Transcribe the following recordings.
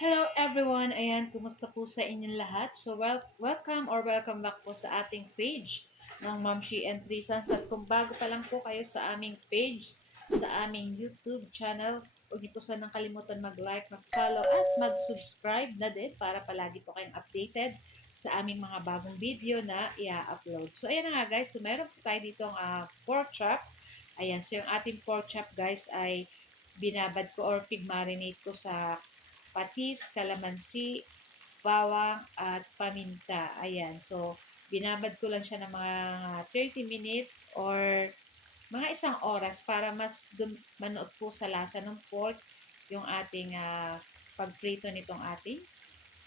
Hello everyone! Ayan, kumusta po sa inyong lahat? So, welcome back po sa ating page ng Mamshi and Trisans. At kung bago pa lang po kayo sa aming page, sa aming YouTube channel, huwag niyo po sanang kalimutan mag-like, mag-follow, at mag-subscribe na din para palagi po kayong updated sa aming mga bagong video na i-upload. So, ayan na nga guys. So, meron po tayo ditong pork chop. Ayan, so yung ating pork chop guys ay binabad ko or pig marinate ko sa patis, kalamansi, bawang, at paminta. Ayan. So, binabad ko lang siya ng mga 30 minutes or mga isang oras para mas manood po sa lasa ng pork yung ating pagprito nitong ating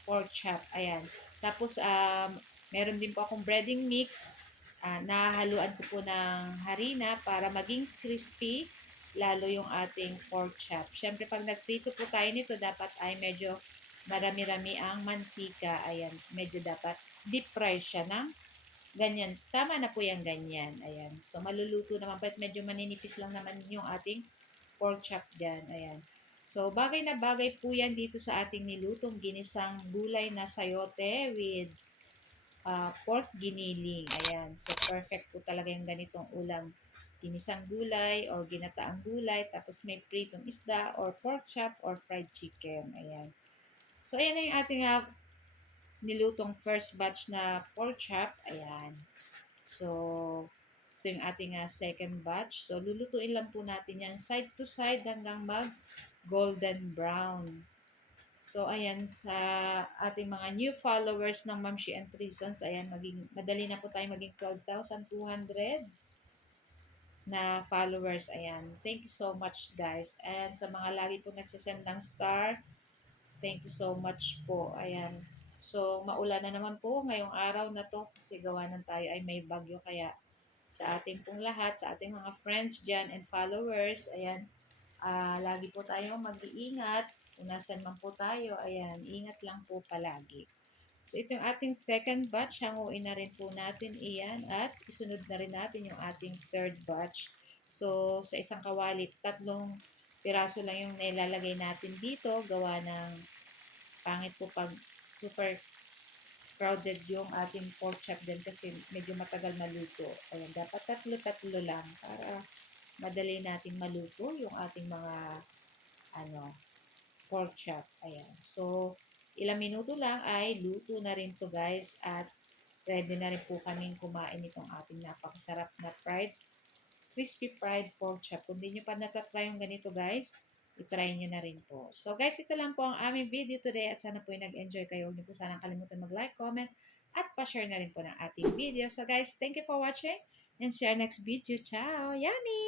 pork chop. Ayan. Tapos, meron din po akong breading mix. Nahaluan ko po ng harina para maging crispy lalo yung ating pork chop. Siyempre, pag nagprito po tayo nito, dapat ay medyo marami-rami ang mantika. Ayan, medyo dapat deep fry siya ng ganyan. Tama na po yung ganyan. Ayan. So, maluluto naman. But medyo maninipis lang naman yung ating pork chop dyan. Ayan. So, bagay na bagay po yan dito sa ating nilutong ginisang gulay na sayote with pork giniling. Ayan. So, perfect po talaga yung ganitong ulam. Ginisang gulay or ginataang gulay. Tapos may pritong isda or pork chop or fried chicken. Ayan. So, ayan na yung ating nilutong first batch na pork chop. Ayan. So, ito yung ating second batch. So, lulutuin lang po natin yan side to side hanggang mag golden brown. So, ayan, sa ating mga new followers ng Mamshi and Trisons, ayan, madali na po tayo maging 12,200 na followers. Ayan, thank you so much, guys. And sa mga lagi po nagsisend ng star, thank you so much po. Ayan. So, maulan na naman po ngayong araw na to kasi gawa ng tayo ay may bagyo. Kaya sa ating pong lahat, sa ating mga friends dyan and followers, ayan, lagi po tayo mag-iingat. Kung nasan man po tayo, ayan, ingat lang po palagi. So, ito yung ating second batch. Hanguin na rin po natin iyan at isunod na rin natin yung ating third batch. So, sa isang kawalit, 3 piraso lang yung nilalagay natin dito. Gawa ng pangit po pag super crowded yung ating pork chop din kasi medyo matagal maluto. Ayan, dapat 3 lang para madali natin maluto yung ating mga pork chop. Ayan. So, ilang minuto lang ay luto na rin to guys at ready na rin po kaming kumain itong ating napakasarap na crispy fried pork chop. Kung di nyo pa natatry yung ganito guys, itry nyo na rin po. So guys, ito lang po ang aming video today at sana po yung nag-enjoy kayo. Huwag nyo po sanang kalimutan mag-like, comment, at pa-share na rin po ng ating video. So guys, thank you for watching and see you next video. Ciao! Yummy!